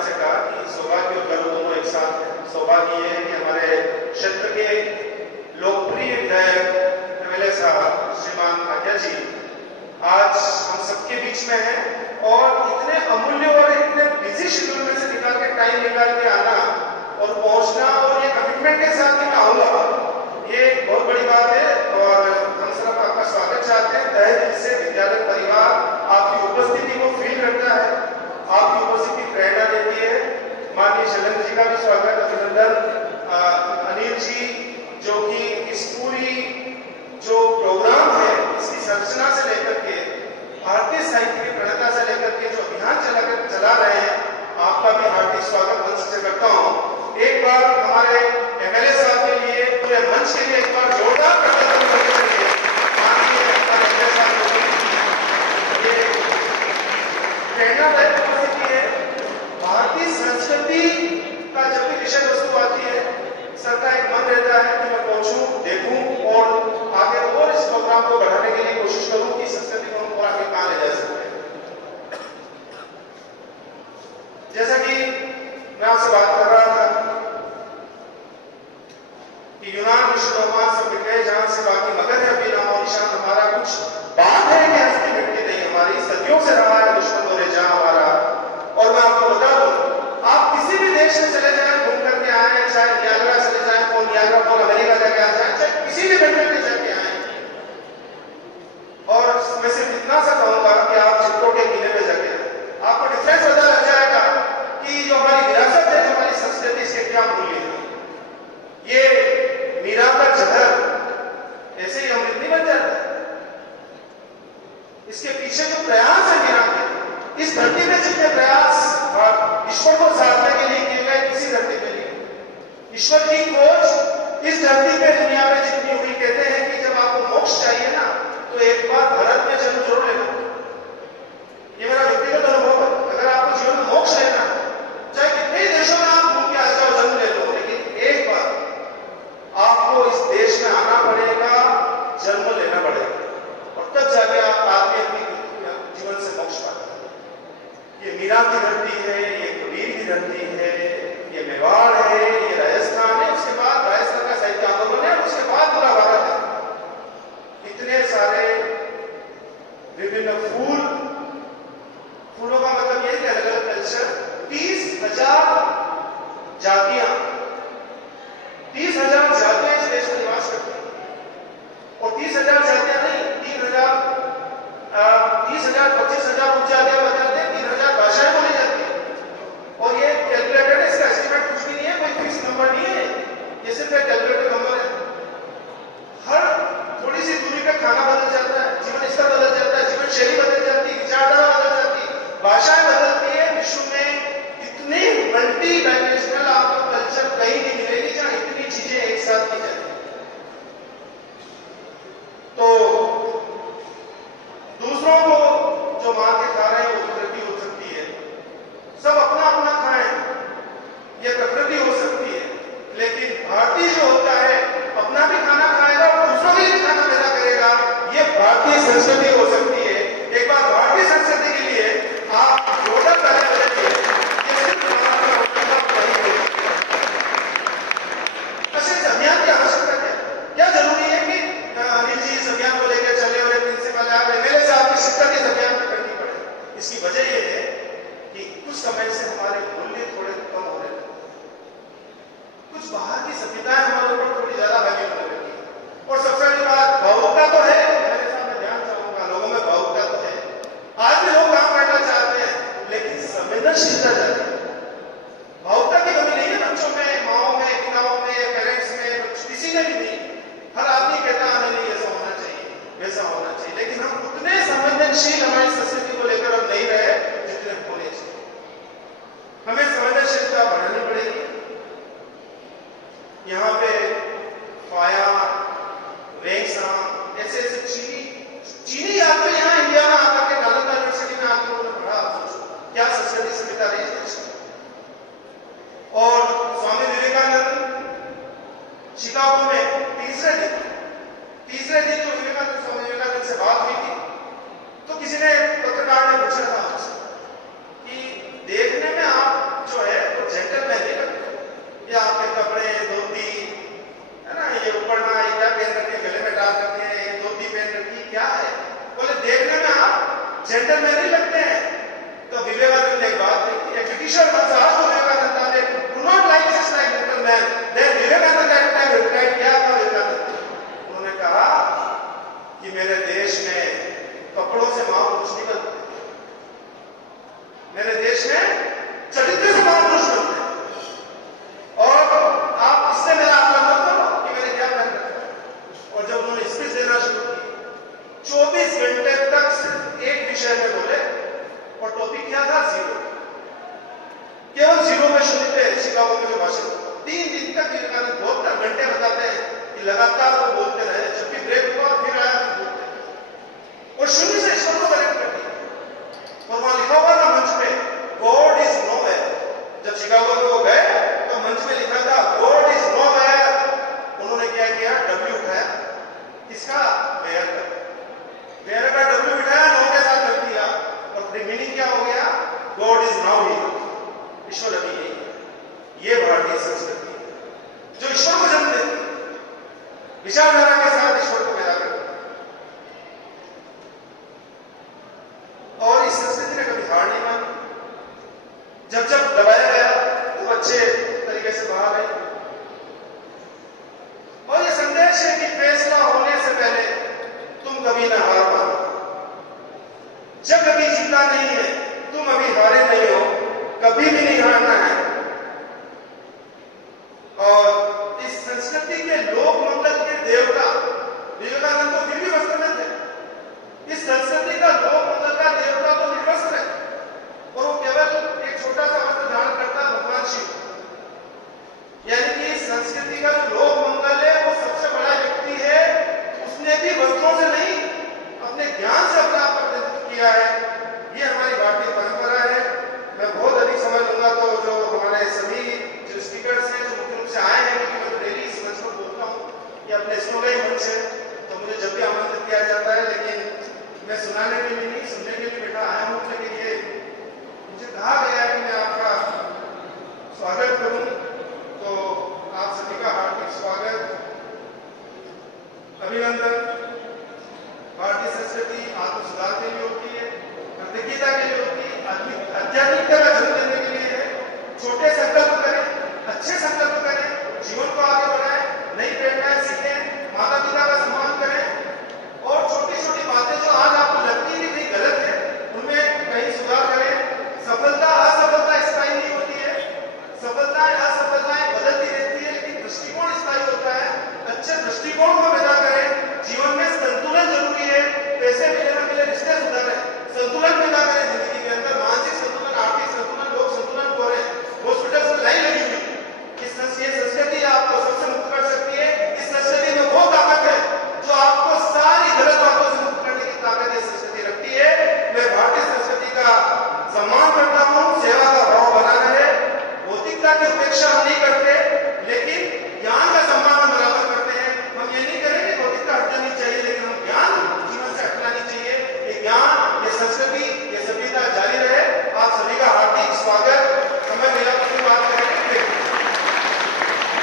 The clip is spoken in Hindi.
माध्यम से कहा कि सौभाग्य और गर्व दोनों एक साथ है। सौभाग्य ये है कि हमारे क्षेत्र के लोकप्रिय विधायक एमएलए साहब श्रीमान आज्ञा जी आज हम सबके बीच में हैं और इतने अमूल्य और इतने बिजी शेड्यूल में से निकाल के टाइम निकाल के आना और पहुंचना और ये कमिटमेंट के साथ कि मैं आऊंगा, ये बहुत बड़ी बात है। और हम सब आपका स्वागत चाहते हैं। तहे दिल से विद्यालय परिवार आपकी उपस्थिति को फील करता है, आपकी उपस्थिति प्रेरणा देती है। माननीय शैलेंद्र जी का भी स्वागत, अभिनंदन। अनिल जी जो कि इस पूरी जो प्रोग्राम है इसकी संरचना से लेकर के भारतीय साहित्य की प्रणता से लेकर के जो अभियान चला रहे हैं, आपका भी हार्दिक स्वागत मंच से करता हूं। एक बार हमारे एमएलए साहब के लिए, पूरे मंच के लिए एक बार जोरदार प्रदर्शन करने के लिए माननीय एमएलए साहब ये प्रेरणादायक उपस्थिति है। भारतीय संस्कृति का जब भी विषय वस्तु आती है, सबका एक मन रहता है कि मैं पहुंचूं, देखूं और आगे और इस प्रोग्राम को बढ़ाने के लिए कोशिश करूं कि संस्कृति को हम और आगे कहां ले जा सकते हैं। जैसा कि मैं आपसे बात कर रहा था कि यूनान विश्व निर्माण सब मिट गए जहां से बाकी मगर है अभी नामो निशान हमारा। कुछ बात है कि हंसती मिटती नहीं हमारी, सदियों से रहा है दुश्मन दौरे जहां हमारा। और मैं आपको बता दूं, आप किसी भी देश में चले जाए, घूम करके आए, चाहे नियाग्रा चले जाए, नियाग्रा फॉल अमेरिका जाके आ जाए, चाहे किसी भी कंट्री में जाके आए, और मैं सिर्फ इतना सा कहूंगा कि आप चित्रों के किले पे जाके आपको डिफरेंस पता लग जाएगा कि जो हमारी विरासत है, जो हमारी संस्कृति, इसके क्या मूल्य है। ये मीरा का जहर ऐसे ही अमृत नहीं बन जाता। इसके पीछे जो प्रयास है मीरा के, इस धरती पे जितने प्रयास ईश्वर को साधने के लिए किए गए, किसी धरती पे नहीं। ईश्वर की खोज इस धरती पे दुनिया में जितनी हुई, कहते हैं कि जब आपको मोक्ष चाहिए ना, तो एक बार भारत में जन्म जरूर लेना। ये मेरा व्यक्तिगत अनुभव है। अगर आपको जीवन में मोक्ष लेना, चाहे कितने देशों में आप घूम के आ जाओ, जन्म ले लो, लेकिन एक बार आपको इस देश में आना पड़ेगा, जन्म लेना पड़ेगा, और तब जाके आप आदमी अपनी जीवन से मोक्ष पाते हैं। ये मीरा की धरती है, ये कबीर की धरती है, ये मेवाड़ है, ये राजस्थान है, उसके बाद राजस्थान का साहित्य आंदोलन है, उसके बाद पूरा भारत है। इतने सारे विभिन्न फूलों का मतलब ये कि अलग अलग कल्चर, 30,000 जातियां, 30,000 जातियां इस देश में निवास करती हैं। और 30,000 जातियां नहीं, 30,000 25,000 उपजातियां बताते हैं, 3,000 भाषाएं बोली जाती हैं। और ये कैलकुलेटेड है, इसका एस्टिमेट कुछ भी नहीं है, कोई फिक्स नंबर नहीं है, ये सिर्फ एक कैलकुलेटेड नंबर है। हर थोड़ी सी दूरी पे खाना बदल जाता है, जीवन स्तर बदल जाता है, जीवन शैली बदल जाती है, विचारधारा बदल जाती है, भाषाएं बदलती है। विश्व में इतनी मल्टी डायमेंशनल आपको कल्चर कहीं नहीं मिलेगी जहां इतनी चीजें एक साथ की जाती है। तो दूसरों को जो मार के खा रहे हैं वो प्रकृति हो सकती है, सब अपना अपना खाएं, ये प्रकृति हो सकती है। लेकिन भारतीय जो होता है अपना भी खाना खाएगा और दूसरों के लिए खाना पैदा करेगा, ये भारतीय संस्कृति हो सकती है। एक बार भारतीय संस्कृति के लिए आप जोरदार ताली बजाइए। ये सिर्फ इस अभियान की आवश्यकता है। क्या जरूरी है कि अनिल जी इस अभियान को लेकर चले और प्रिंसिपल एमएलए साहब की शिक्षा इस अभियान में करनी पड़े? इसकी वजह यह है कि कुछ समय से हमारे मूल्य थोड़े कम हो रहे हैं, कुछ बाहर की सभ्यताएं हमारे ऊपर थोड़ी ज्यादा हावी होने लगी। और सबसे बड़ी बात, भावुकता तो है, मेरे सामने ध्यान चाहूंगा, लोगों में भावुकता तो है। आज भी लोग काम करना चाहते हैं, लेकिन संवेदनशीलता ज्यादा है। भावुकता की कमी नहीं है बच्चों में, माओ में, पिताओं में, पेरेंट्स में, किसी में भी नहीं। हर आदमी कहता है नहीं ऐसा होना चाहिए, वैसा होना चाहिए, लेकिन हम उतने संवेदनशील हमारी संस्कृति को लेकर अब नहीं रहे जितने होने चाहिए। हमें संवेदनशीलता बढ़ानी पड़ेगी। यहाँ पे फाया, रेंगसा, ऐसे चीनी यात्री यहाँ इंडिया में आकर के नालंदा यूनिवर्सिटी में आकर उन्होंने पढ़ा। क्या संस्कृति सभ्यता रही है। लगते हैं। तो विवेकानंद ने एक बात कही, a Britisher once asked Vivekananda, do not like this like little man. Then Vivekananda that time replied, क्या था विवेकानंद? उन्होंने कहा कि मेरे देश में कपड़ों से महापुरुष निकलते हैं, मेरे देश में चरित्र से महापुरुष बनते हैं, और आप इससे मेरा आकलन मत करो कि मैंने क्या पहन रखा है। और जब उन्होंने स्पीच देना शुरू की, 24 घंटे तक सिर्फ एक विषय में बोले, और टॉपिक क्या था? जीरो। केवल जीरो पे शुरू थे शिकागो में जो भाषण, 3 दिन तक विवेकानंद 72 घंटे बताते हैं कि लगातार वो बोलते रहे, जब भी ब्रेक हुआ फिर आया फिर बोलते, और शून्य से ईश्वर को कनेक्ट कर दिया। और वहां लिखा हुआ था मंच पे, गॉड इज नोवेयर। जब शिकागो में वो गए तो मंच में लिखा था गॉड इज नोवेयर। उन्होंने क्या किया? डब्ल्यू उठाया, किसका? वेयर का। वेयर का डब्ल्यू उठाया, नो के साथ रख दिया, और मीनिंग क्या हो गया? God is now here. ईश्वर अभी यही है। ये भारतीय संस्कृति है जो ईश्वर को जन्म देती है, विचारधारा के साथ ईश्वर को पैदा करती है। और इस संस्कृति ने कभी हार नहीं मानी। जब जब दबाया गया तो अच्छे तरीके से बाहर आई। और ये संदेश है कि फैसला होने से पहले तुम कभी ना हार मानो। जब कभी जीता नहीं है, तुम अभी हारे नहीं हो, कभी भी नहीं हारना है। और इस संस्कृति के लोक मंगल के देवता विवेकानंद तो फिर भी वस्त्र में थे। इस संस्कृति का लोक मंगल का देवता तो निर्वस्त्र है, और वो केवल एक छोटा सा वस्त्र धारण करता है, भगवान शिव। यानी कि इस संस्कृति का जो लोक मंगल है वो सबसे बड़ा व्यक्ति है, उसने भी वस्त्रों से नहीं अपने ज्ञान से अपना प्रतिनिधित्व किया है। ये हमारी भारतीय परंपरा है। मैं बहुत अधिक समय लूंगा तो जो हमारे सभी जो स्पीकर्स हैं, जो मुख्य रूप से आए हैं, क्योंकि मैं तो डेली इस मंच पर बोलता हूँ, ये अपने स्नो का ही मंच है, तो मुझे जब भी आमंत्रित किया जाता है, लेकिन मैं सुनाने के लिए नहीं, सुनने के लिए बैठा आया हूँ। लेकिन ये मुझे कहा गया है कि मैं आपका स्वागत करूं, तो आप सभी का हार्दिक स्वागत, अभिनंदन। भारतीय संस्कृति आत्म सुधार के लिए होती है, प्रतिज्ञता के लिए होती है, आध्यात्मिकता का जन्म देने के लिए है। छोटे संकल्प करें, अच्छे संकल्प करें, जीवन को आगे बढ़ाएं, नई प्रेरणाएं सीखें, माता पिता का सम्मान करें, और छोटी छोटी बातें जो आज आपको लगती है कि कहीं गलत है, उनमें कहीं सुधार करें। सफलता असफलता स्थायी नहीं होती है, सफलताएं असफलताएं बदलती रहती है, लेकिन दृष्टिकोण स्थायी होता है। अच्छे दृष्टिकोण को पैदा करें। जीवन में संतुलन जरूरी है। पैसे मिले ना मिले, रिश्ते सुधारें, संतुलन पैदा करें।